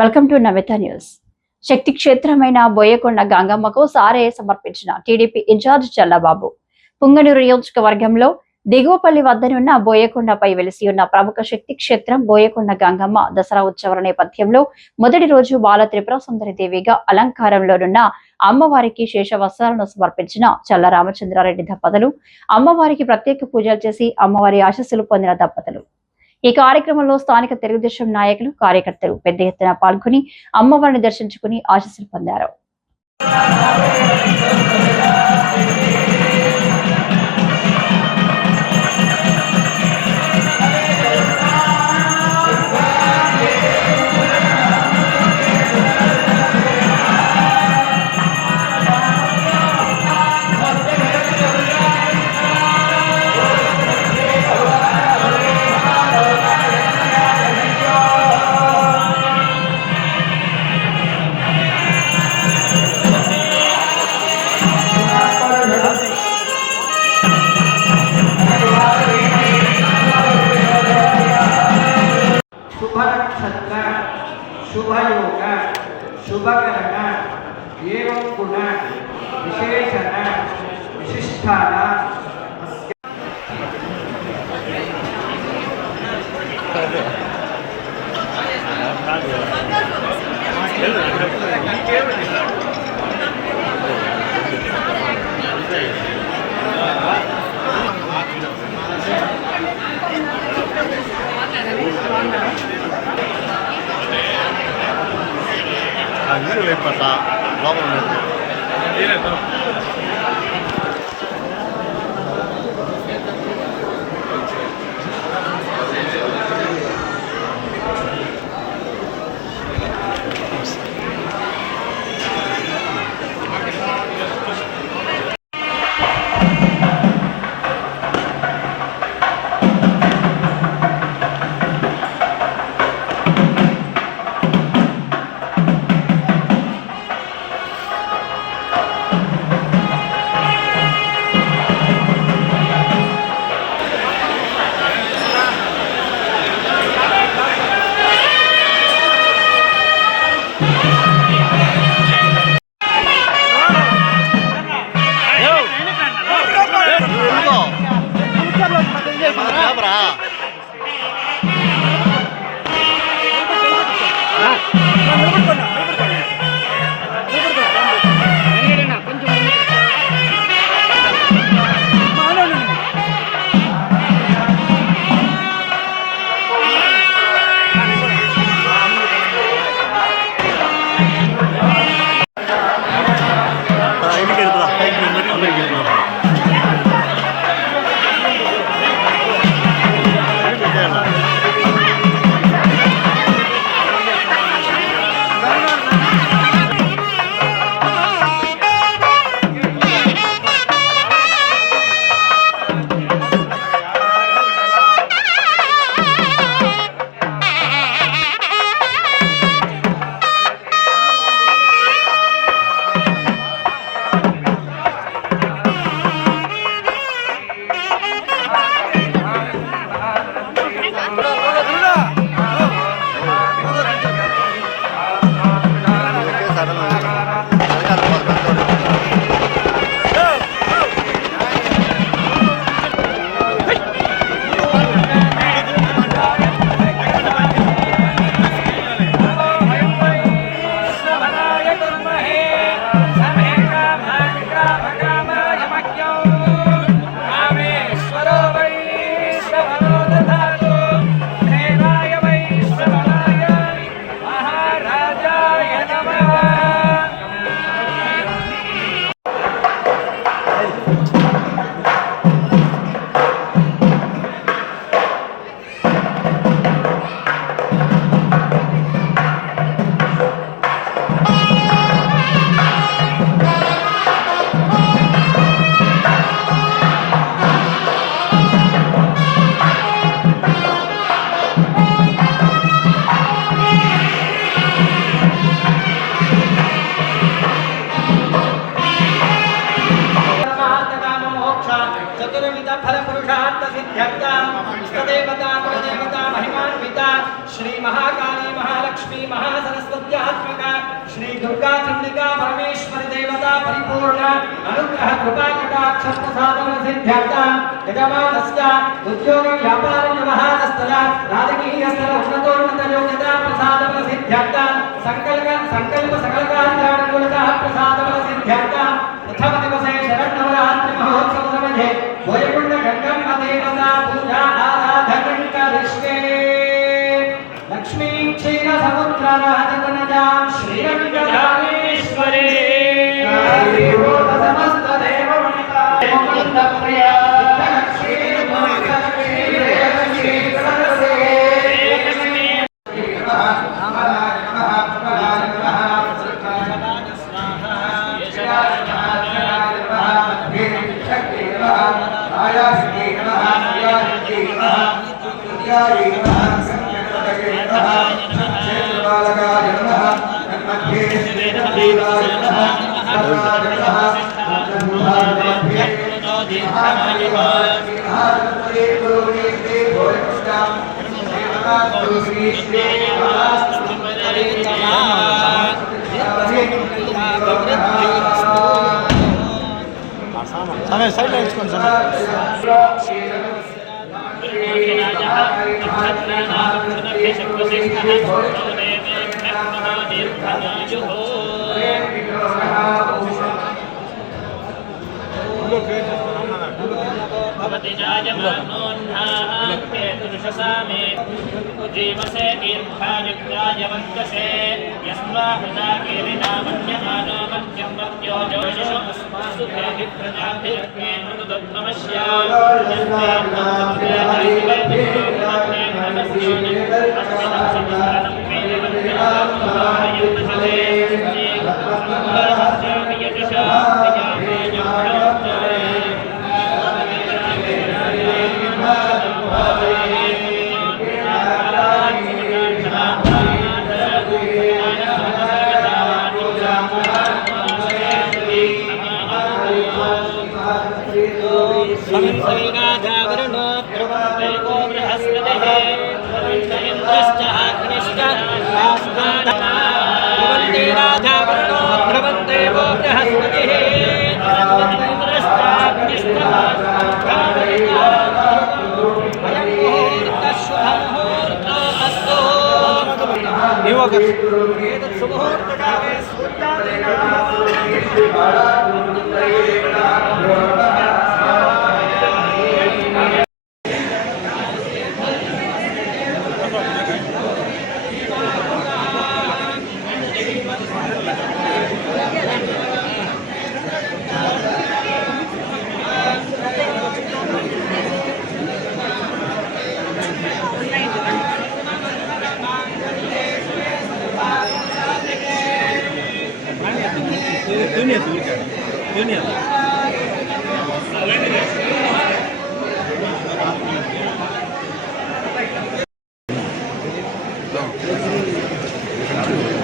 Welcome to Namitha news. శక్తి క్షేత్రమైన బోయకొండ గంగమ్మకు సారే సమర్పించిన టీడీపీ ఇన్ఛార్జ్ చల్లబాబు. పుంగనూరు నియోజకవర్గంలో దిగువపల్లి వద్దనున్న బోయకొండపై వెలిసి ఉన్న ప్రముఖ శక్తి క్షేత్రం బోయకొండ గంగమ్మ దసరా ఉత్సవాల నేపథ్యంలో మొదటి రోజు బాల త్రిపుర సుందరిదేవిగా అలంకారంలోనున్న అమ్మవారికి శేష వస్త్రాలను సమర్పించిన చల్ల రామచంద్రారెడ్డి దంపతులు, అమ్మవారికి ప్రత్యేక పూజలు చేసి అమ్మవారి ఆశీస్సులు పొందిన దంపతులు. ఈ కార్యక్రమంలో స్థానిక తెలుగుదేశం నాయకులు, కార్యకర్తలు పెద్ద ఎత్తున పాల్గొని అమ్మవారిని దర్శించుకుని ఆశీస్సులు పొందారు. शुभनक्षत्र शुभयोग शुभकरण एवं गुण विशेषण विशिष्टान నీరు వేపట లోపల श्री महाकाली महालक्ष्मी महालक्ष्मी महासरस्वत्यात्मका श्री दुर्गा चंडिका परमेश्वरी देवता परिपूर्ण अनुग्रह कृपा कटाक्ष प्रसादन सिद्ध्यर्था यजमानस्य उद्योग व्यापार व्यवहारस्थल राजकीय स्थल उन्नतोन्नत योग्यता प्रसादन सिद्ध्यर्था संकल्प सकल कार्यानुकूलता प्रसादन सिद्ध्यर्था प्रथम दिवसे शरण्यवरात्रि महोत्सव समये बोयकुंड गंगम्म देवता पूजा आराधनं करिष्ये लक्ष्मी क्षीर समुद्र राजतनजां श्रीरंगधामेश्वरी समस्त देववनिता मुकुंद प्रिया समय सही नहीं जीवसे दीर्घायुक्ताय वन्दसे यस्माहुता कीर्तिनामन्यमानो मध्यं मर्त्यो जोषो अस्मासु देहि प्रजाभिर्गे मृदुद्भवस्या है